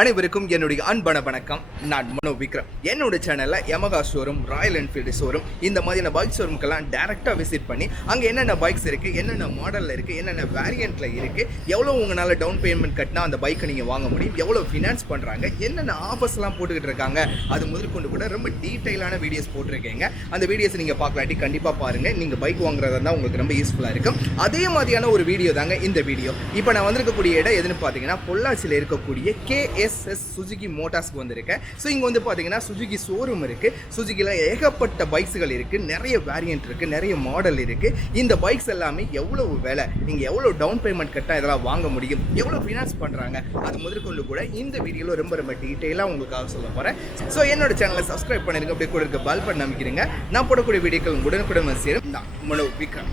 அனைவருக்கும் என்னுடைய அன்பான வணக்கம். நான் மனோ விக்ரம். என்னோட சேனலில் Yamaha showroom, Royal Enfield showroom, இந்த மாதிரியான பைக் ஷோரூம்க்கெல்லாம் டேரெக்டாக விசிட் பண்ணி அங்கே என்னென்ன பைக்ஸ் இருக்குது, என்னென்ன மாடலில் இருக்குது, என்னென்ன வேரியண்ட்டில் இருக்குது, எவ்வளோ உங்களால் டவுன் பேமெண்ட் கட்டினா அந்த பைக்கை நீங்கள் வாங்க முடியும், எவ்வளோ ஃபினான்ஸ் பண்ணுறாங்க, என்னென்ன ஆஃபர்ஸ்லாம் போட்டுக்கிட்டு இருக்காங்க, அது முதற்கொண்டு கூட ரொம்ப டீட்டெயிலான வீடியோஸ் போட்டிருக்கீங்க. அந்த வீடியோஸ் நீங்கள் பார்க்கலாட்டி கண்டிப்பாக பாருங்கள். நீங்கள் பைக் வாங்குறதா இருந்தால் உங்களுக்கு ரொம்ப யூஸ்ஃபுல்லாக இருக்கும். அதே மாதிரியான ஒரு வீடியோ தாங்க இந்த வீடியோ. இப்போ நான் வந்திருக்கக்கூடிய இடம் எதுன்னு பார்த்தீங்கன்னா, பொள்ளாச்சியில் இருக்கக்கூடிய Suzuki Motors வந்திருக்கேன். ஸோ இங்கே வந்து பார்த்தீங்கன்னா சுஜுகி ஷோரூம் இருக்குது. சுஜுகியில் ஏகப்பட்ட பைக்ஸுகள் இருக்குது, நிறைய வேரியன்ட் இருக்குது, நிறைய மாடல் இருக்குது. இந்த பைக்ஸ் எல்லாமே எவ்வளவு விலை, நீங்கள் எவ்வளோ டவுன் பேமெண்ட் கட்டால் இதெல்லாம் வாங்க முடியும், எவ்வளோ ஃபினான்ஸ் பண்ணுறாங்க, அது முதற்கொண்டு கூட இந்த வீடியோவில் ரொம்ப டீட்டெயிலாக உங்களுக்காக சொல்ல போகிறேன். ஸோ என்னோட சேனலை சப்ஸ்கிரைப் பண்ணிருங்க, அப்படியே கூட இருக்க பெல் பட்டன் அமைக்கிறீங்க. நான் போடக்கூடிய வீடியோக்கள் உடனுக்குடன் சேரும். நான் மனோ விக்ரம்.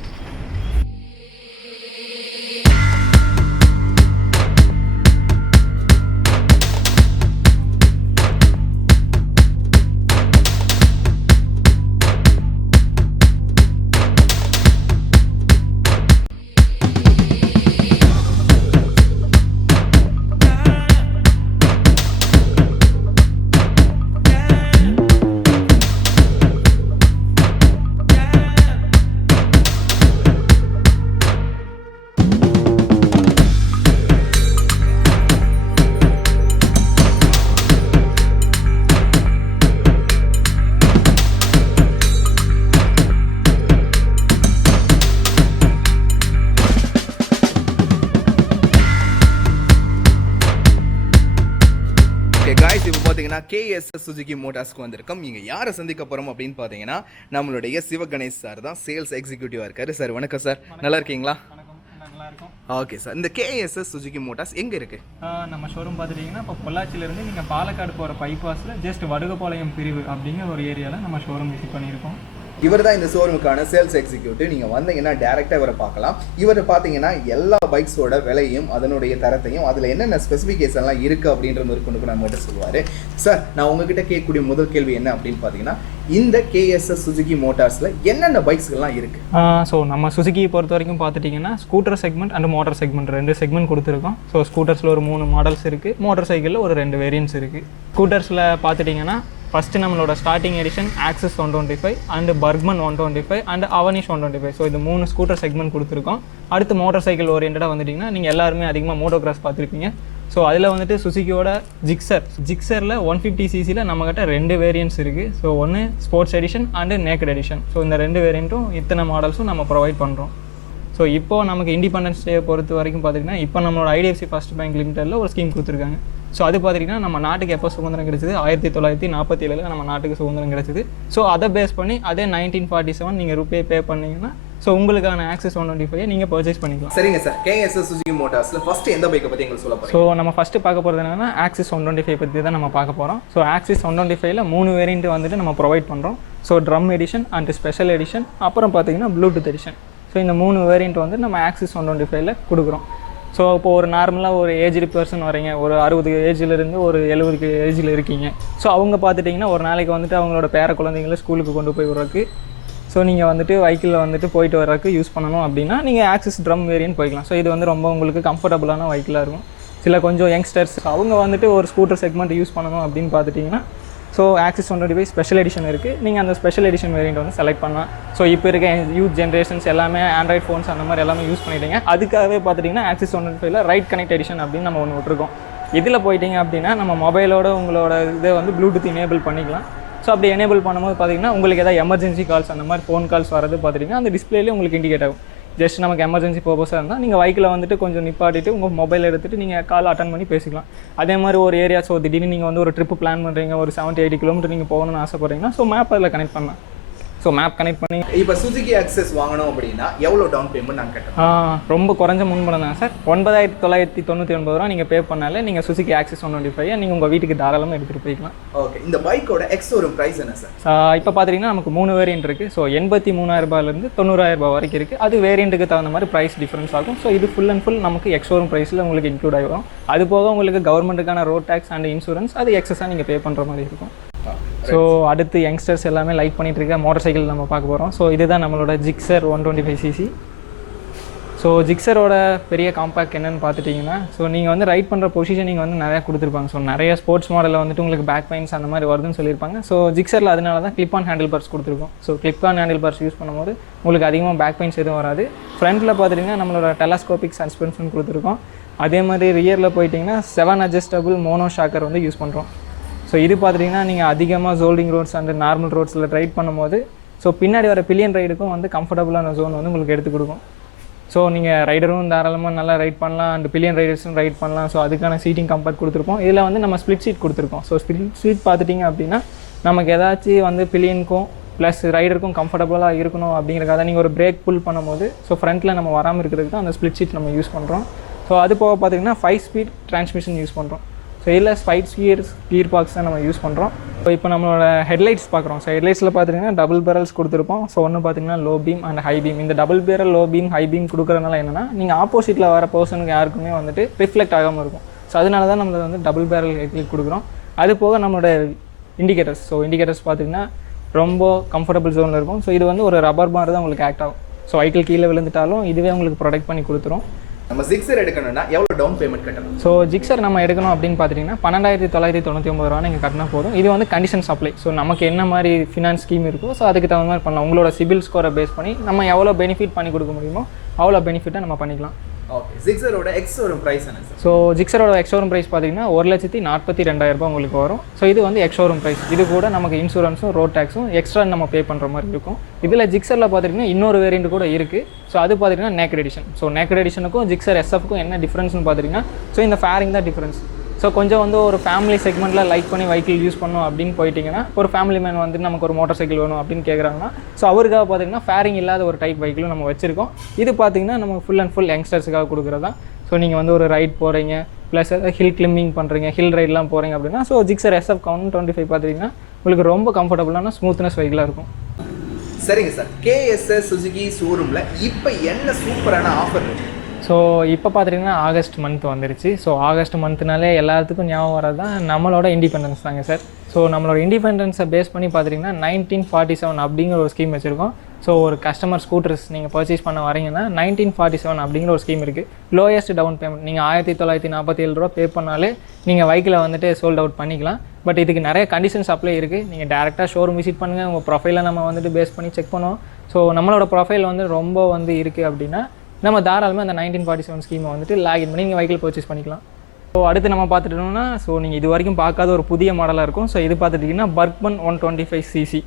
இப்போ பார்த்தீங்கன்னா KSS Suzuki Motorsக்கு வந்திருக்கோம். இங்கே யாரை சந்திக்க போகிறோம் அப்படின்னு பார்த்தீங்கன்னா, நம்மளுடைய SivaGanesh சார் தான் சேல்ஸ் எக்ஸிக்யூட்டிவாக இருக்காரு. சார் வணக்கம் சார், நல்லா இருக்கீங்களா? ஓகே சார், இந்த KSS Suzuki Motors எங்கே இருக்குது? நம்ம ஷோரூம் பார்த்துட்டிங்கன்னா இப்போ பொள்ளாச்சியிலேருந்து நீங்கள் பாலக்காடு போகிற பைபாஸில் ஜஸ்ட் வடுகபாளையம் பிரிவு அப்படிங்கிற ஒரு ஏரியாவில் நம்ம ஷோரூம் விசிட் பண்ணியிருக்கோம். இவர் தான் இந்த ஷோரூமுக்கான சேல்ஸ் எக்ஸிக்யூட்டிவ். நீங்கள் வந்தீங்கன்னா டேரெக்டாக இவரை பார்க்கலாம். இவர் பார்த்தீங்கன்னா எல்லா பைக்ஸோட விலையும், அதனுடைய தரத்தையும், அதில் என்னென்ன ஸ்பெசிஃபிகேஷன்லாம் இருக்குது அப்படின்ற மாதிரி கொண்டு நம்மகிட்ட சொல்லுவார். சார், நான் உங்ககிட்ட கேட்கக்கூடிய முதல் கேள்வி என்ன அப்படின்னு பார்த்தீங்கன்னா, இந்த KSS Suzuki Motorsல என்னென்ன பைக்ஸ்கள்லாம் இருக்குது? ஸோ நம்ம சுசுகியை பொறுத்த வரைக்கும் பார்த்துட்டிங்கன்னா scooter segment and motor segment 2 segment கொடுத்துருக்கோம். ஸோ ஸ்கூட்டர்ஸில் ஒரு 3 மாடல்ஸ் இருக்குது, மோட்டர் சைக்கிளில் ஒரு 2 வேரியன்ட்ஸ் இருக்குது. ஸ்கூட்டர்ஸில் பார்த்துட்டிங்கன்னா ஃபஸ்ட்டு நம்மளோட starting edition access 125 and Burgman 125 and Avanish 125. So இது 3 ஸ்கூட்டர் செக்மெண்ட் கொடுத்துருக்கோம். அடுத்து மோட்டர் சைக்கிள் ஓரியன்டாக வந்துட்டிங்கன்னா நீங்கள் எல்லாருமே அதிகமாக மோட்டோ கிராஸ் பார்த்துருப்பீங்க. ஸோ அதில் வந்துட்டு சுசுகியோட ஜிக்ஸரில் 150cc நம்மகிட்ட 2 வேரியன்ட்ஸ் இருக்குது. ஸோ ஒன்று sports edition and naked edition. So இந்த 2 வேரியண்ட்டும் இத்தனை மாடல்ஸும் நம்ம ப்ரொவைட் பண்ணுறோம். ஸோ இப்போது நமக்கு இண்டிபெண்டன்ஸ் டே பொறுத்த வரைக்கும் பார்த்திங்கன்னா, இப்போ நம்மளோட IDFC ஃபர்ஸ்ட் பேங்க் லிமிட்டடில் ஒரு ஸ்கீம் கொடுத்துருக்காங்க. ஸோ அது பார்த்திங்கன்னா நம்ம நாட்டுக்கு எப்போ சுதந்திரம் கிடைச்சது, 1947 நம்ம நாட்டுக்கு சுதந்திரம் கிடைச்சது. ஸோ அதை பேஸ் பண்ணி அதே 1947 நீங்கள் ரூபே பே பண்ணிங்கன்னா ஸோ உங்களுக்கான ஆக்சஸ் 125 நீங்கள் பர்ச்சேஸ் பண்ணிக்கலாம். சரிங்க சார், KSS Suzuki Motorsல ஃபஸ்ட்டு எந்த பைக்கை பற்றி எங்களுக்கு சொல்ல போகிறோம்? ஸோ நம்ம ஃபஸ்ட்டு பார்க்க போகிறது என்னன்னா ஆக்சஸ் 125 பற்றி தான் நம்ம பார்க்க போகிறோம். ஸோ ஆக்சஸ் 125ல 3 வேரியண்ட் வந்துட்டு நம்ம ப்ரொவைட் பண்ணுறோம். So drum edition and special edition, அப்புறம் பார்த்திங்கன்னா ப்ளூடூத் எடிஷன். ஸோ இந்த 3 வேரியண்ட் வந்து நம்ம ஆக்சஸ் 125ல கொடுக்குறோம். ஸோ இப்போ ஒரு நார்மலாக ஒரு ஏஜ்டு பர்சன் வரீங்க, ஒரு 60 ஏஜ்லேருந்து ஒரு 70 ஏஜில் இருக்கீங்க. ஸோ அவங்க பார்த்துட்டிங்கன்னா ஒரு நாளைக்கு வந்துட்டு அவங்களோட பேர குழந்தைங்கள ஸ்கூலுக்கு கொண்டு போய் விட்றதுக்கு, ஸோ நீங்கள் வந்துட்டு வெஹிக்கிளில் வந்துட்டு போயிட்டு வர்றதுக்கு யூஸ் பண்ணணும் அப்படின்னா நீங்கள் ஆக்சஸ் ட்ரம் வேரியன்ட் போய்க்கலாம். ஸோ இது வந்து ரொம்ப உங்களுக்கு கம்ஃபர்டபுளான வெஹிக்கிளாக இருக்கும். சில கொஞ்சம் யங்ஸ்டர்ஸ் அவங்க வந்துட்டு ஒரு ஸ்கூட்டர் செக்மெண்ட் யூஸ் பண்ணணும் அப்படின்னு பார்த்துட்டிங்கன்னா, ஸோ ஆக்சஸ் 125 ஸ்பெஷல் எடிஷன் இருக்குது. நீங்கள் அந்த ஸ்பெஷல் எடிஷன் வேரியண்ட் வந்து செலக்ட் பண்ணலாம். ஸோ இப்போ இருக்க யூத் ஜென்ரேஷன்ஸ் எல்லாமே ஆண்ட்ராய்ட் ஃபோன்ஸ் அந்த மாதிரி எல்லாமே யூஸ் பண்ணிட்டீங்க. அதுக்காகவே பார்த்துட்டிங்கன்னா ஆக்சஸ் 125ல ரைட் கனெக்ட் எடிஷன் அப்படின்னு நம்ம ஒன்று விட்டுருக்கோம். இதில் போயிட்டீங்க அப்படின்னா நம்ம மொபைலோட உங்களோட இதை வந்து ப்ளூடூத் எனேபிள் பண்ணிக்கலாம். ஸோ அப்படி எனேபிள் பண்ணும்போது பார்த்திங்கன்னா உங்களுக்கு எதாவது எமர்ஜென்சி கால்ஸ் அந்த மாதிரி ஃபோன் கால்ஸ் வரது பார்த்துட்டிங்கன்னா அந்த டிஸ்பிளேலேயே உங்களுக்கு இண்டிகேட் ஆகும். ஜஸ்ட் நமக்கு எமர்ஜென்சி பர்பஸாக இருந்தால் நீங்கள் பைக்கில் வந்துட்டு கொஞ்சம் நிப்பாட்டிட்டு உங்கள் மொபைல் எடுத்துகிட்டு நீங்கள் கால் அட்டன் பண்ணி பேசிக்கலாம். அதே மாதிரி ஒரு ஏரியா, ஸோ திடீர்னு நீங்கள் வந்து ஒரு ட்ரிப்பு பிளான் பண்ணுறீங்க, ஒரு 70-80 கிலோமீட்டர் நீங்கள் போகணும்னு ஆசைப்பட்றீங்கன்னா ஸோ மேப் அதில் கனெக்ட் பண்ணலாம். ஸோ மேப் கனெக்ட் பண்ணி இப்போ சுசுகி ஆக்சஸ் வாங்கணும் அப்படின்னா எவ்வளோ டவுன் பேமெண்ட் நாங்கள் கட்டணும்? ரொம்ப குறைஞ்ச முன்பணம் தான் சார். 9,999 ரூபா நீங்கள் பே பண்ணாலே நீங்கள் சுசுகி ஆக்சஸ் 125 நீங்கள் உங்கள் வீட்டுக்கு தாராளமாக எடுத்துகிட்டு போய்க்கலாம். ஓகே, இந்த பைக்கோட எக்ஸ்ஷோரூம் ப்ரைஸ் என்ன சார்? இப்போ பார்த்தீங்கன்னா நமக்கு 3 வேரியன்ட் இருக்குது. ஸோ 83,000 ரூபாயிலேருந்து 90,000 ரூபாய் வரைக்கும் இருக்குது. அது வேரியண்ட்டுக்கு தகுந்த மாதிரி ப்ரைஸ் டிஃப்ரென்ஸ் ஆகும். ஸோ இது ஃபுல் அண்ட் ஃபுல் நமக்கு எக்ஸ்ஷோரூம் ப்ரைஸில் உங்களுக்கு இன்க்ளூட் ஆகிடும். அது போக உங்களுக்கு கவர்மெண்ட்டுக்கான ரோட் டேக்ஸ் அண்ட் இன்சூரன்ஸ் அது எக்ஸஸாக நீங்கள் பே பண்ணுற மாதிரி இருக்கும். ஸோ அடுத்து யங்ஸ்டர்ஸ் எல்லாமே லைக் பண்ணிகிட்டு இருக்க மோட்டர் சைக்கிள் நம்ம பார்க்க போகிறோம். ஸோ இதுதான் நம்மளோட Gixxer 125cc. ஸோ ஜிக்ஸரோட பெரிய காம்பேக்ட் என்னென்னு பார்த்துட்டிங்கன்னா, ஸோ நீங்கள் வந்து ரைட் பண்ணுற பொசிஷனிங் வந்து நிறையா கொடுத்துருப்பாங்க. ஸோ நிறைய ஸ்போர்ட்ஸ் மாடலில் வந்துட்டு உங்களுக்கு பேக் பெயின்ஸ் அந்த மாதிரி வருதுன்னு சொல்லியிருப்பாங்க. ஸோ ஜிக்ஸரில் அதனால தான் கிளிப் ஆன் ஹேண்டில் பார்ஸ் கொடுத்துருக்கோம். So clip on handle parse use பண்ணும்போது உங்களுக்கு அதிகமாக பேக் பெயின்ஸ் எதுவும் வராது. ஃப்ரண்ட்டில் பார்த்துட்டிங்கன்னா நம்மளோட டெலஸ்கோபிக் சஸ்பென்ஷன் கொடுத்துருக்கோம். அதே மாதிரி ரியரில் போயிட்டிங்கன்னா 7 அட்ஜஸ்டபிள் மோனோ ஷாக்கர் வந்து யூஸ் பண்ணுறோம். ஸோ இது பார்த்துட்டிங்கன்னா நீங்கள் அதிகமாக ஜோல்டிங் ரோட்ஸ் அண்ட் நார்மல் ரோட்ஸில் ரைட் பண்ணும்போது ஸோ பின்னாடி வர பில்லியன் ரைடுக்கும் வந்து கம்ஃபர்டபுளான ஜோன் வந்து உங்களுக்கு எடுத்து கொடுக்கும். ஸோ நீங்கள் ரைடரும் தாராளமாக நல்லா ரைட் பண்ணலாம் அண்ட் பில்லியன் ரைடர்ஸும் ரைட் பண்ணலாம். ஸோ அதுக்கான சீட்டிங் கம்ஃபர்ட் கொடுத்துருக்கோம். இதில் வந்து நம்ம ஸ்ப்ளிட் சீட் கொடுத்துருக்கோம். ஸோ ஸ்ப்ளிட் சீட் பார்த்துட்டிங்க அப்படின்னா நமக்கு ஏதாச்சும் வந்து பில்லியனுக்கும் ப்ளஸ் ரைடருக்கும் கம்ஃபர்டபுளாக இருக்கணும் அப்படிங்கிறக்காக நீங்கள் ஒரு பிரேக் புல் பண்ணும்போது ஸோ ஃப்ரண்ட்டில் நம்ம வராமல் இருக்கிறதுக்கு தான் அந்த ஸ்ப்ளிட் சீட் நம்ம யூஸ் பண்ணுறோம். ஸோ அது போக பார்த்திங்கன்னா 5 ஸ்பீட் டிரான்ஸ்மிஷன் யூஸ் பண்ணுறோம். ஸோ இதில் 5 கியர் பாக்ஸ் தான் நம்ம யூஸ் பண்ணுறோம். ஸோ இப்போ நம்மளோட ஹெட்லைட்ஸ் பார்க்குறோம். ஸோ ஹெட்லைட்ஸில் பார்த்திங்கன்னா டபுள் பேரல்ஸ் கொடுத்துருப்போம். ஸோ ஒன்று பார்த்திங்கன்னா low beam and high beam. இந்த double barrel low beam high beam கொடுக்குறதுனால என்னென்னா நீங்கள் ஆப்போசிட்டில் வர பர்சனுக்கு யாருக்குமே வந்துட்டு ரிஃப்ளெக்ட் ஆகாமல் இருக்கும். ஸோ அதனால தான் நம்ம வந்து டபுள் பேரல் ஹெட்லைட் கொடுக்குறோம். அது போக நம்மளோட இண்டிகேட்டர்ஸ். ஸோ இண்டிகேட்டர்ஸ் பார்த்திங்கன்னா ரொம்ப கம்ஃபர்டபுள் ஜோனில் இருக்கும். ஸோ இது வந்து ஒரு ரப்பர் மாதிரி தான் உங்களுக்கு ஆக்ட் ஆகும். ஸோ வெஹிக்கிள் கீழே விழுந்துட்டாலும் இதுவே உங்களுக்கு ப்ரொடெக்ட் பண்ணி கொடுத்துரும். நம்ம ஜிக்ஸர் எடுக்கணும்னா எவ்வளோ டவுன் பேமெண்ட் கட்டணும்? ஸோ ஜிக்ஸர் நம்ம எடுக்கணும் அப்படின்னு பார்த்தீங்கன்னா 12,999 ரூபா நீங்கள் கட்டினா போதும். இது வந்து கண்டிஷன் சப்ளை. ஸோ நமக்கு என்ன மாதிரி ஃபினான்ஸ் ஸ்கீம் இருக்கோ ஸோ அதுக்கு தகுந்த மாதிரி பண்ணலாம். உங்களோட சிபில் ஸ்கோரை பேஸ் பண்ணி நம்ம எவ்வளோ பெனிஃபிட் பண்ணி கொடுக்க முடியுமோ அவ்வளோ பெனிஃபிட்டை நம்ம பண்ணிக்கலாம். ஓகே, ஜிக்ஸரோட எக்ஸ்ஷோரூம் ப்ரைஸ் என்ன சார்? ஸோ ஜிக்ஸரோட எக்ஸ்ஷோரூம் ப்ரைஸ் பார்த்தீங்கன்னா 1,42,000 ரூபாய் உங்களுக்கு வரும். ஸோ இது வந்து எக்ஸ்ஷோரூம் ப்ரைஸ். இது கூட நமக்கு இன்சூரன்ஸும் ரோட் டேக்ஸும் எக்ஸ்ட்ரா நம்ம பே பண்ணுற மாதிரி இருக்கும். இதில் ஜிக்ஸரில் பார்த்திங்கன்னா இன்னொரு வேரியண்ட் கூட இருக்குது. ஸோ அது பார்த்திங்கன்னா நேக்கட் எடிஷன். ஸோ நேக்கட் எடிஷனுக்கும் ஜிக்ஸர் எஸ்எஃப்க்கும் என்ன டிஃப்ரென்ஸ்னு பார்த்திங்கன்னா ஸோ இந்த ஃபேரிங் தான் டிஃப்ரென்ஸ். ஸோ கொஞ்சம் வந்து ஒரு ஃபேமிலி செக்மெண்ட்டில் லைக் பண்ணி வெஹிக்கிள் யூஸ் பண்ணணும் அப்படின்னு போயிட்டிங்கன்னா ஒரு ஃபேமிலி மேன் வந்து நமக்கு ஒரு மோட்டார் சைக்கிள் வேணும் அப்படின்னு கேட்குறாங்கன்னா ஸோ அவருக்காக பார்த்திங்கன்னா ஃபேரிங் இல்லாத ஒரு டைப் வெஹிக்கிளும் நம்ம வச்சுருக்கோம். இது பார்த்திங்கன்னா நம்ம ஃபுல் அண்ட் ஃபுல் யங்ஸ்டர்ஸுக்காக கொடுக்குறதா. ஸோ நீங்கள் வந்து ஒரு ரைட் போகிறீங்க ப்ளஸ் ஹில் கிளிம்பிங் பண்ணுறீங்க, ஹில் ரைட்லாம் போகிறீங்க அப்படின்னா ஸோ ஜிக்ஸர் SF 125 பார்த்திங்கன்னா உங்களுக்கு ரொம்ப கம்ஃபர்டபுளான ஸ்மூத்னஸ் வெஹிக்கிளாக இருக்கும். சரிங்க சார், KSS சுசுகி ஷோரூமில் இப்போ என்ன சூப்பரான ஆஃபர் இருக்குது? ஸோ இப்போ பார்த்துட்டிங்கன்னா ஆகஸ்ட் மந்த் வந்துருச்சு. ஸோ ஆகஸ்ட் மந்த்னாலே எல்லாத்துக்கும் ஞாபகம் வரது தான் நம்மளோட இண்டிபெண்டன்ஸ் தாங்க சார். ஸோ நம்மளோட இண்டிபெண்டன்ஸை பேஸ் பண்ணி பார்த்துட்டிங்கன்னா 1947 அப்படிங்கிற ஒரு ஸ்கீம் வச்சுருக்கோம். ஸோ ஒரு கஸ்டமர் ஸ்கூட்டர்ஸ் நீங்கள் பர்ச்சேஸ் பண்ண வரீங்கன்னா 1947 அப்படிங்கிற ஒரு ஸ்கீம் இருக்குது. லோயஸ்ட் டவுன் பேமெண்ட் நீங்கள் 1947 ரூபா பே பண்ணாலே நீங்கள் வெஹிக்கிளை வந்துட்டு சோல்ட் அவுட் பண்ணிக்கலாம். பட் இதுக்கு நிறைய கண்டிஷன்ஸ் அப்ளை இருக்குது. நீங்கள் டேரெக்டாக ஷோரூம் விசிட் பண்ணுங்கள். உங்கள் ப்ரொஃபைலை நம்ம வந்துட்டு பேஸ் பண்ணி செக் பண்ணுவோம். ஸோ நம்மளோட ப்ரொஃபைல் வந்து ரொம்ப வந்து இருக்குது அப்படின்னா நம்ம தாராளமாக அந்த 1947 ஸ்கீமை வந்துட்டு லாகின் பண்ணி நீங்கள் வெஹிக்கிள் பர்ச்சேஸ் பண்ணிக்கலாம். ஸோ அடுத்து நம்ம பார்த்துட்டோம்னா ஸோ நீங்கள் இது வரைக்கும் பார்க்காத ஒரு புதிய மாடலாக இருக்கும். ஸோ இது பார்த்துட்டிங்கன்னா பர்க்மன் 125cc.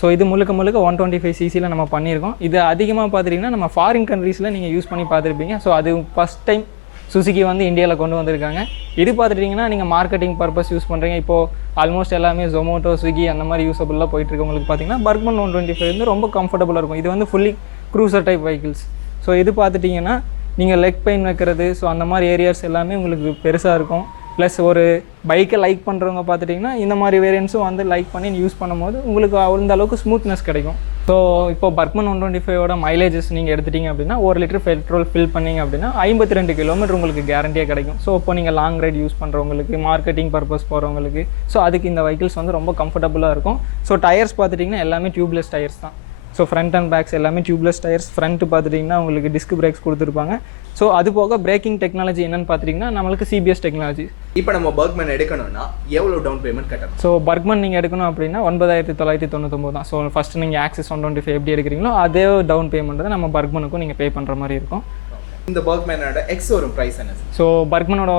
ஸோ இது முழுக்க 125cc நம்ம பண்ணியிருக்கோம். இது அதிகமாக பார்த்துட்டிங்கன்னா நம்ம ஃபாரின் கண்ட்ரீஸில் நீங்கள் யூஸ் பண்ணி பார்த்துருப்பீங்க. ஸோ அது ஃபஸ்ட் டைம் சுசுகி வந்து இந்தியாவில் கொண்டு வந்திருக்காங்க. இது பார்த்துட்டிங்கன்னா நீங்கள் மார்க்கெட்டிங் பர்பஸ் யூஸ் பண்ணுறீங்க. இப்போது ஆல்மோஸ்ட் எல்லாமே ஜொமோட்டோ, ஸ்விக்கி அந்த மாதிரி யூஸபுளாக போயிட்டுருக்கவங்களுக்கு பார்த்தீங்கன்னா பர்க்மன் 125 வந்து ரொம்ப கம்ஃபர்டபுளாக இருக்கும். இது வந்து fully cruiser type vehicles. So இது பார்த்துட்டிங்கன்னா நீங்கள் லெக் பெயின் வைக்கிறது ஸோ அந்த மாதிரி ஏரியாஸ் எல்லாமே உங்களுக்கு பெருசாக இருக்கும். ப்ளஸ் ஒரு பைக்கை லைக் பண்ணுறவங்க பார்த்துட்டிங்கன்னா இந்த மாதிரி வேரியன்ஸும் வந்து லைக் பண்ணி யூஸ் பண்ணும்போது உங்களுக்கு அந்த அளவுக்கு ஸ்மூத்னஸ் கிடைக்கும். ஸோ இப்போ பர்க்மன் 125 மைலேஜஸ் நீங்கள் எடுத்துட்டிங்க அப்படின்னா 1 லிட்டர் பெட்ரோல் ஃபில் பண்ணிங்க அப்படின்னா 52 கிலோமீட்டர் உங்களுக்கு கேரண்டியாக கிடைக்கும். ஸோ இப்போ நீங்கள் லாங் ரைட் யூஸ் பண்ணுறவங்களுக்கு, மார்க்கெட்டிங் பர்பஸ் போகிறவங்களுக்கு ஸோ அதுக்கு இந்த வெஹிக்கிள்ஸ் வந்து ரொம்ப கம்ஃபர்டபுளாக இருக்கும். ஸோ டயர்ஸ் பார்த்துட்டிங்கன்னா எல்லாமே டியூப்லெஸ் டயர்ஸ் தான். ஸோ ஃப்ரண்ட் அண்ட் பேக்ஸ் எல்லாமே டியூப்லெஸ் டயர்ஸ். ஃப்ரண்ட்டு பார்த்துட்டிங்கன்னா உங்களுக்கு டிஸ்க் பிரேக்ஸ் கொடுத்துருப்பாங்க. ஸோ அது போக பிரேக்கிங் டெக்னாலஜி என்னென்னு பார்த்துட்டிங்கன்னா நம்மளுக்கு CBS டெக்னாலஜி. இப்போ நம்ம பர்க்மன் எடுக்கணும்னா எவ்வளோ டவுன் பேமெண்ட் கட்டணும்? ஸோ பர்க்மன் நீங்கள் எடுக்கணும் அப்படின்னா 9,999 தான். ஸோ ஃபஸ்ட்டு நீங்கள் ஆக்சிஸ் 125 எப்படி எடுக்கிறீங்களோ அதே டவுன் பேமெண்ட் தான் நம்ம பர்க்மனுக்கும் நீங்கள் பே பண்ணுற மாதிரி இருக்கும். இந்த பர்க்மனோட எக்ஸ்ஷோரூம் ப்ரைஸ் என்ன? ஸோ பர்க்மனோட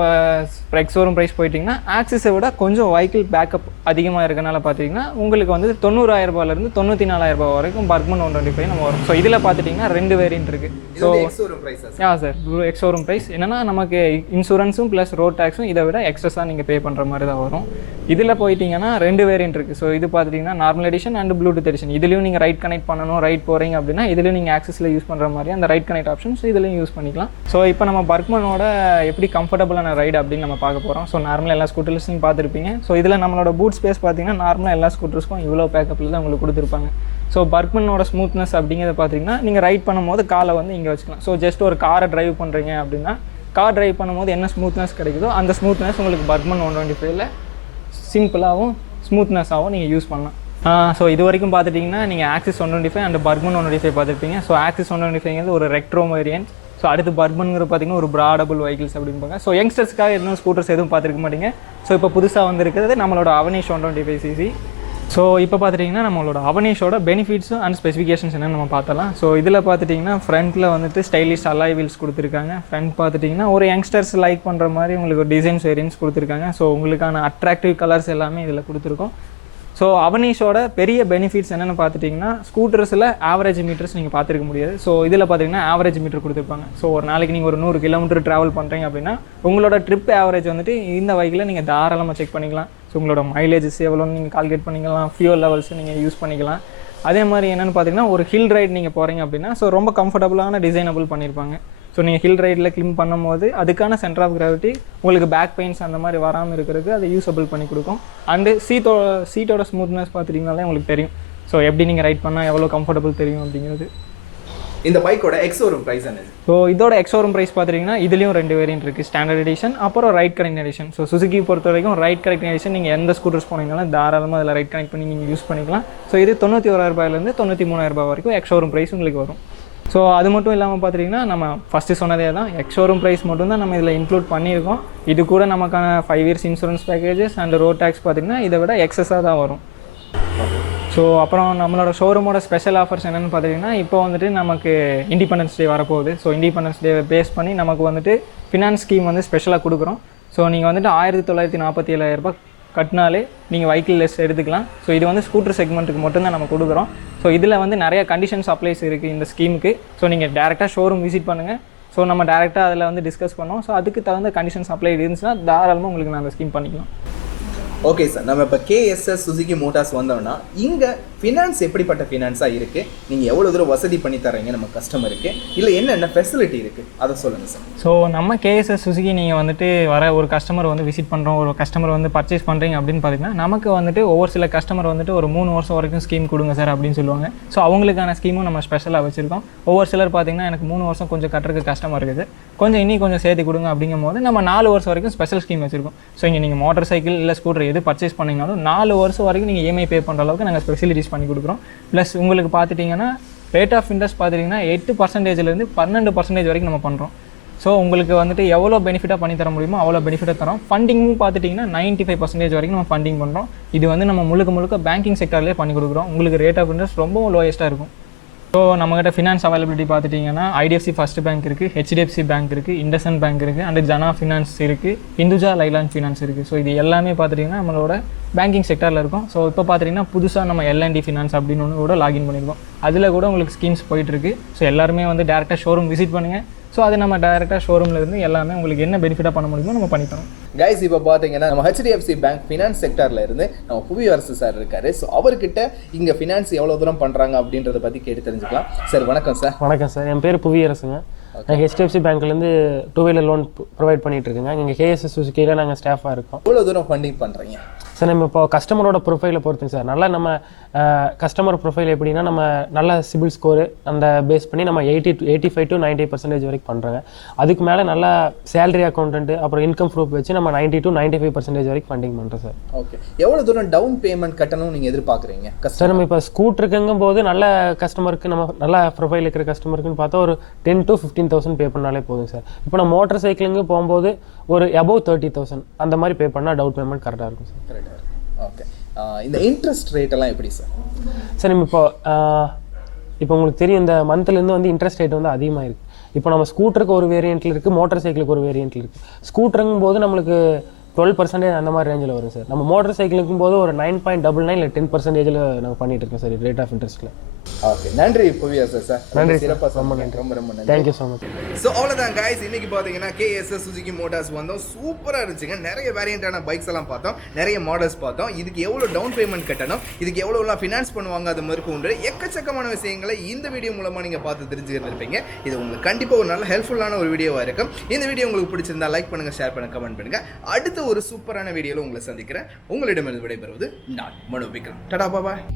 எக்ஸ்ஷோரூம் ப்ரைஸ் போயிட்டிங்கன்னா ஆக்சிஸை விட கொஞ்சம் வெஹிக்கிள் பேக்கப் அதிகமாக இருக்கனால பார்த்தீங்கன்னா உங்களுக்கு வந்து 90,000 ரூபாயிலேருந்து 94,000 ரூபாய் வரைக்கும் பர்க்மன் 125 நம்ம வரும். ஸோ இதில் பார்த்துட்டிங்கன்னா 2 வேரியன்ட் இருக்குது. So ex showroom price sir ex showroom price என்னென்னா நமக்கு இன்சூரன்ஸும் ப்ளஸ் ரோட் டேக்ஸும் இதை விட எக்ஸ்ட்ரஸாக நீங்கள் பே பண்ணுற மாதிரி தான் வரும். இதில் போயிட்டிங்கன்னா 2 வேரியன்ட் இருக்குது. ஸோ இது பார்த்துட்டிங்கன்னா normal edition and Bluetooth edition. இதுலேயும் நீங்கள் ரைட் கனெக்ட் பண்ணணும், ரைட் போகிறீங்க அப்படின்னா இதுலேயும் நீங்கள் ஆக்சிஸில் யூஸ் பண்ணுற மாதிரி அந்த ரைட் கனெக்ட் ஆப்ஷன்ஸ் இதுலேயும் யூஸ் பண்ணிக்கலாம். ஸோ இப்போ நம்ம பர்க்மனோட எப்படி கம்ஃபர்டபுளான ரைடு அப்படின்னு நம்ம பார்க்க போகிறோம். ஸோ நார்மலாக எல்லா ஸ்கூட்டர்ஸையும் பார்த்துருப்பீங்க. ஸோ இதில் நம்மளோட பூட் ஸ்பேஸ் பார்த்தீங்கன்னா நார்மலாக எல்லா ஸ்கூட்டர்ஸ்க்கும் இவ்வளோ பேக்கப்பில் தான் உங்களுக்கு கொடுத்துருப்பாங்க. ஸோ பர்க்மனோட ஸ்மூத்னஸ் அப்படிங்கிறத பார்த்தீங்கன்னா நீங்கள் ரைட் பண்ணும்போது காலை வந்து இங்கே வச்சுக்கலாம். ஸோ ஜஸ்ட் ஒரு காரை ட்ரைவ் பண்ணுறீங்க அப்படின்னா கார் ட்ரைவ் பண்ணும்போது என்ன ஸ்மூத்னஸ் கிடைக்குதோ அந்த ஸ்மூத்னஸ் உங்களுக்கு பர்க்மன் 125 சிம்பிளாகவும் ஸ்மூத்னஸாகவும் நீங்கள் யூஸ் பண்ணலாம். ஸோ இது வரைக்கும் பார்த்துட்டிங்கன்னா நீங்கள் ஆக்சிஸ் 125 அண்ட் பர்க்மன் 125 பார்த்துருப்பீங்க. ஸோ ஆக்சிஸ் 125 ஒரு ரெக்ட்ரோ வேரியன்ட். ஸோ அடுத்து பர்பன்ங்கிற பார்த்தீங்கன்னா ஒரு ப்ராடபிள் வெஹிக்கிள்ஸ் அப்படிம்பாங்க. ஸோ யங்ஸ்டர்ஸ்க்காக இன்னும் ஸ்கூட்டர்ஸ் எதுவும் பார்த்துருக்க மாட்டீங்க. ஸோ இப்போ புதுசாக வந்திருக்கிறது நம்மளோட அவனீஷ் 125cc. ஸோ இப்போ பார்த்துட்டிங்கன்னா நம்மளோட அவனீஷோட பெனிஃபிட்ஸும் அண்ட் ஸ்பெசிஃபிகேஷன்ஸ் என்னென்னு நம்ம பார்த்தலாம். ஸோ இதில் பார்த்துட்டிங்கன்னா ஃப்ரண்ட்டில் வந்துட்டு ஸ்டைலிஷ் அலாய் வீல்ஸ் கொடுத்துருக்காங்க. ஃப்ரண்ட் பார்த்துட்டிங்கன்னா ஒரு யங்ஸ்டர்ஸ் லைக் பண்ணுற மாதிரி உங்களுக்கு ஒரு டிசைன்ஸ் வேரியன்ஸ் கொடுத்துருக்காங்க. ஸோ உங்களுக்கான அட்ராக்டிவ் கலர்ஸ் எல்லாமே இதில் கொடுத்துருக்கோம். ஸோ அவனீஷோட பெரிய பெனிஃபிட்ஸ் என்னென்னு பார்த்துட்டிங்கன்னா ஸ்கூட்டர்ஸில் ஆவரேஜ் மீட்டர்ஸ் நீங்கள் பார்த்துருக்க முடியாது. ஸோ இதில் பார்த்தீங்கன்னா ஆவரேஜ் மீட்டர் கொடுத்துருப்பாங்க. ஸோ ஒரு நாளைக்கு நீங்கள் ஒரு 100 கிலோமீட்டர் ட்ராவல் பண்ணுறீங்க அப்படின்னா உங்களோட ட்ரிப் ஆவரேஜ் வந்துட்டு இந்த வகையில் நீங்கள் தாராளமாக செக் பண்ணிக்கலாம். ஸோ உங்களோட மைலேஜஸ் எவ்வளோன்னு நீங்கள் கால்குலேட் பண்ணிக்கலாம், ஃபியூல் லெவல்ஸ் நீங்கள் யூஸ் பண்ணிக்கலாம். அதே மாதிரி என்னென்னு பார்த்தீங்கன்னா ஒரு ஹில் ரைட் நீங்கள் போகிறீங்க அப்படின்னா ஸோ ரொம்ப கம்ஃபர்டபுளான டிசைனபிள் பண்ணியிருப்பாங்க. ஸோ நீங்கள் ஹில் ரைடில் கிளிம் பண்ணும்போது அதுக்கான சென்டர் ஆஃப் கிராவிட்டி உங்களுக்கு பேக் பெயின்ஸ் அந்த மாதிரி வராமல் இருக்கிறதுக்கு அதை யூஸபிள் பண்ணி கொடுக்கும். அண்டு சீட்டோட ஸ்மூத்னஸ் பார்த்துட்டிங்கனாலே உங்களுக்கு தெரியும். ஸோ எப்படி நீங்கள் ரைட் பண்ணால் எவ்வளோ கம்ஃபர்டபுள் தெரியும் அப்படிங்கிறது. இந்த பைக்கோட எக்ஸோரூம் ப்ரைஸ் என்னது? ஸோ இதோட எக்ஸோரூம் ப்ரைஸ் பார்த்துட்டிங்கன்னா இதுலேயும் 2 வேரியன்ட் இருக்குது, ஸ்டாண்டர்ட் எடிஷன் அப்புறம் right connect edition. So Suzuki பொறுத்த வரைக்கும் ரைட் கனெக்ட் எடிஷன் நீங்கள் எந்த ஸ்கூட்டர்ஸ் போனீங்கனாலும் தாராளமாக அதில் ரைட் கனெக்ட் பண்ணி நீங்கள் யூஸ் பண்ணிக்கலாம். ஸோ இது 91,000 93,000 வரைக்கும் எக்ஸோரூம் ப்ரைஸ் உங்களுக்கு வரும். ஸோ அது மட்டும் இல்லாமல் பார்த்துட்டிங்கன்னா நம்ம ஃபஸ்ட்டு சொன்னதே தான் எக்ஸோரூம் ப்ரைஸ் மட்டும் தான் நம்ம இதில் இன்க்ளூட் பண்ணியிருக்கோம். இது கூட நமக்கான 5 years insurance packages and road tax பார்த்திங்கன்னா இதை விட எக்ஸஸாக தான் வரும். ஸோ அப்புறம் நம்மளோட ஷோரூமோட ஸ்பெஷல் ஆஃபர்ஸ் என்னென்னு பார்த்திங்கன்னா இப்போ வந்துட்டு நமக்கு இண்டிபெண்டன்ஸ் டே வரப்போகுது. ஸோ இண்டிபெண்டன்ஸ் டே பேஸ் பண்ணி நமக்கு வந்துட்டு ஃபினான்ஸ் ஸ்கீம் வந்து ஸ்பெஷலாக கொடுக்குறோம். ஸோ நீங்கள் வந்துட்டு 1947,000 கட்டினாலே நீங்கள் வெஹிக்கிள் லெஸ் எடுத்துக்கலாம். ஸோ இது வந்து ஸ்கூட்டர் செக்மெண்ட்டுக்கு மட்டும்தான் நம்ம கொடுக்குறோம். ஸோ இதில் வந்து நிறைய கண்டிஷன்ஸ் அப்ளைஸ் இருக்குது இந்த ஸ்கீமுக்கு. ஸோ நீங்கள் டேரெக்டாக ஷோரூம் விசிட் பண்ணுங்கள். ஸோ நம்ம டேரெக்டாக அதில் வந்து டிஸ்கஸ் பண்ணோம். ஸோ அதுக்கு தகுந்த கண்டிஷன்ஸ் அப்ளை இருந்துச்சுன்னா தாராளமாக உங்களுக்கு நான் அந்த ஸ்கீம் பண்ணிக்கலாம். ஓகே சார், நம்ம இப்போ கேஎஸ்எஸ் சுசுகி மோட்டார்ஸ் வந்தோம்னா இங்கே ஃபினான்ஸ் எப்படிப்பட்ட ஃபினான்ஸாக இருக்குது, நீங்கள் எவ்வளோ தூரம் வசதி பண்ணி தரீங்க நம்ம கஸ்டமருக்கு, இல்லை என்னென்ன ஃபெசிலிட்டி இருக்குது அதை சொல்லுங்கள் சார். ஸோ நம்ம கேஎஸ்எஸ் சுசுகி நீங்கள் வந்துட்டு வர ஒரு கஸ்டமர் வந்து விசிட் பண்ணுறோம், ஒரு கஸ்டமர் வந்து பர்ச்சேஸ் பண்ணுறீங்க அப்படின்னு பார்த்தீங்கன்னா நமக்கு வந்துட்டு ஒவ்வொரு சில கஸ்டமர் வந்துட்டு ஒரு 3 வருஷம் வரைக்கும் ஸ்கீம் கொடுங்க சார் அப்படின்னு சொல்லுவாங்க. ஸோ அவங்களுக்கான ஸ்கீமும் நம்ம ஸ்பெஷலாக வச்சுருக்கோம். ஒவ்வொரு சிலர் பார்த்தீங்கன்னா எனக்கு 3 வருஷம் கொஞ்சம் கட்டுறதுக்கு கஷ்டமாக இருக்குது, கொஞ்சம் சேர்த்து கொடுங்க அப்படிங்கும் போது நம்ம 4 வருஷம் வரைக்கும் ஸ்பெஷல் ஸ்கீம் வச்சுருக்கோம். ஸோ இங்கே நீங்கள் மோட்டார் சைக்கிள் இல்லை ஸ்கூட்டர் எது பர்ச்சேஸ் பண்ணிங்கனாலும் 4 வருஷம் வரைக்கும் நீங்கள் இஎம்ஐ பே பண்ணுற அளவுக்கு நாங்கள் ஃபெசிலிட்டிஸ் பண்ணி கொடுக்குறோம். ப்ளஸ் உங்களுக்கு பார்த்துட்டிங்கன்னா ரேட் ஆஃப் இன்ட்ரெஸ்ட் பார்த்துட்டிங்கன்னா 8%லேருந்து 12% வரைக்கும் நம்ம பண்ணுறோம். ஸோ உங்களுக்கு வந்துட்டு எவ்வளோ பெனிஃபிட்டாக பண்ணி தர முடியுமோ அவ்வளோ பெனிஃபிட்டாக தரோம். ஃபண்டிங்கும் பார்த்துட்டிங்கன்னா 95% வரைக்கும் நம்ம ஃபண்டிங் பண்ணுறோம். இது வந்து நம்ம முழுக்க பேங்கிங் செக்டர்லேயே பண்ணி கொடுக்குறோம். உங்களுக்கு ரேட் ஆஃப் இன்ட்ரெஸ்ட் ரொம்ப லோயஸ்ட்டாக இருக்கும். ஸோ நம்மகிட்ட ஃபினான்ஸ் அவைலபிலிட்டி பார்த்துட்டிங்கன்னா ஐடிஎஃப்சி ஃபர்ஸ்ட் பேங்க் இருக்குது, ஹெச்டிஎஃப்சி பேங்க் இருக்குது, இண்டஸ்இண்ட் பேங்க் இருக்குது, அண்ட் ஜனா ஃபினான்ஸ் இருக்குது, இந்துஜா லைலாண்ட் ஃபினான்ஸ் இருக்குது. ஸோ இது எல்லாமே பார்த்துட்டிங்கன்னா நம்மளோட பேங்கிங் செக்டரில் இருக்கும். ஸோ இப்போ பார்த்துட்டிங்கன்னா புதுசாக நம்ம எல்என்டி ஃபினான்ஸ் அப்படின்னு ஒன்று கூட லாகின் பண்ணியிருக்கோம். அதில் கூட உங்களுக்கு ஸ்கீம்ஸ் போயிட்டுருக்கு. ஸோ எல்லாருமே வந்து டேரெக்டாக ஷோரூம் விசிட் பண்ணுங்கள். ஸோ அது நம்ம டேரெக்டாக ஷோரூமில் இருந்து எல்லாமே உங்களுக்கு என்ன பெனிஃபிட்டாக பண்ண முடியுமோ நம்ம பண்ணித்தரோம். கைஸ் இப்போ பார்த்தீங்கன்னா நம்ம ஹெச்டிஎஃப்சி பேங்க் ஃபினான்ஸ் செக்டரில் இருந்து நம்ம புவியரசு சார் இருக்காரு. ஸோ அவர்கிட்ட இங்கே ஃபினான்ஸ் எவ்வளோ தூரம் பண்ணுறாங்க அப்படின்றத பற்றி கேட்டு தெரிஞ்சுக்கலாம். சார் வணக்கம் சார். வணக்கம் சார், என் பேர் புவியரசுங்க. நாங்கள் ஹெச்டிஎஃப்சி பேங்க்லேருந்து 2-wheeler லோன் ப்ரொவைட் பண்ணிட்டு இருக்கோங்க. இங்கே கேஎஸ்எஸ் சுசுக்கியில் நாங்கள் ஸ்டாஃபாக இருக்கோம். எவ்வளோ தூரம் ஃபண்டிங் பண்ணுறீங்க சார்? நம்ம இப்போ கஸ்டமரோட ப்ரொஃபைலை பொறுத்துங்க சார். நல்லா நம்ம கஸ்டமர் ப்ரொஃபைல் எப்படின்னா நம்ம நல்ல சிபில் ஸ்கோரு அந்த பேஸ் பண்ணி நம்ம 85 to 90% வரைக்கும் பண்ணுறோங்க. அதுக்கு மேலே நல்லா சேலரி அக்கௌண்ட்டு அப்புறம் இன்கம் ப்ரூஃப் வச்சு நம்ம 90 to 95% வரைக்கும் ஃபண்டிங் பண்ணுறோம் சார். ஓகே, எவ்வளோ தூரம் டவுன் பேமெண்ட் கட்டணும் நீங்கள் எதிர்பார்க்குறீங்க சார்? நம்ம இப்போ ஸ்கூட்டருக்குங்கும் போது நல்ல கஸ்டமருக்கு நம்ம நல்ல ப்ரொஃபைல் இருக்கிற கஸ்டமருக்குன்னு பார்த்தா ஒரு 10 to 15,000 பே பண்ணாலே போதும் சார். இப்போ நம்ம மோட்டர் சைக்கிளுங்க போகும்போது ஒரு above 30,000 அந்த மாதிரி பே பண்ணால் டவுன் பேமெண்ட் கரெக்டாக இருக்கும் சார். கரெக்டாக இருக்கும். ஓகே, இந்த இன்ட்ரெஸ்ட் ரேட் எல்லாம் எப்படி சார்? சார் நம்ம இப்போ உங்களுக்கு தெரியும் இந்த மந்த்லேருந்து வந்து இன்ட்ரெஸ்ட் ரேட் வந்து அதிகமாக இருக்குது. இப்போ நம்ம ஸ்கூட்டருக்கு ஒரு வேரியண்ட்டில் இருக்குது, மோட்டர் சைக்கிளுக்கு ஒரு வேரியண்ட்டில் இருக்குது. ஸ்கூட்டருங்கும் போது நம்மளுக்கு 12% அந்த மாதிரி ரேஞ்சில் வரும் சார். நம்ம மோட்டர் சைக்கிளுக்கும் போது ஒரு 9.99 இல்லை 10%ல நாங்கள் பண்ணிட்டு இருக்கோம் சார் ரேட் ஆஃப் இன்ட்ரெஸ்ட்டில். ஓகே, நன்றி புவியரசு சார். நன்றி, சிறப்பாக ரொம்ப நன்றி. ரொம்ப நன்றி. Thank you so much. ஸோ அவ்வளோதான் கைஸ், இன்னைக்கு பார்த்தீங்கன்னா கேஎஸ்எஸ் சுசுகி மோட்டார்ஸ் வந்தோம். சூப்பராக இருந்துச்சுங்க. நிறைய வேரியண்டான பைக்ஸ் எல்லாம் பார்த்தோம், நிறைய மாடல்ஸ் பார்த்தோம். இதுக்கு எவ்வளோ டவுன் பேமெண்ட் கட்டணும், இதுக்கு எவ்வளோலாம் ஃபினான்ஸ் பண்ணுவாங்க, அது மாதிரி போன்ற எக்கச்சக்கமான விஷயங்களை இந்த வீடியோ மூலமாக நீங்கள் பார்த்து தெரிஞ்சுக்கிட்டு இது உங்களுக்கு கண்டிப்பாக ஒரு நல்ல ஹெல்ப்ஃபுல்லான ஒரு வீடியோவாக இருக்கும். இந்த வீடியோ உங்களுக்கு பிடிச்சிருந்தா லைக் பண்ணுங்கள், ஷேர் பண்ணுங்கள், கமெண்ட் பண்ணுங்கள். அடுத்த ஒரு சூப்பரான வீடியோவில் உங்களை சந்திக்கிறேன். உங்களிடமிருந்து விடைபெறுவது நான் மனோ விக்ரம். டாடா பாய்.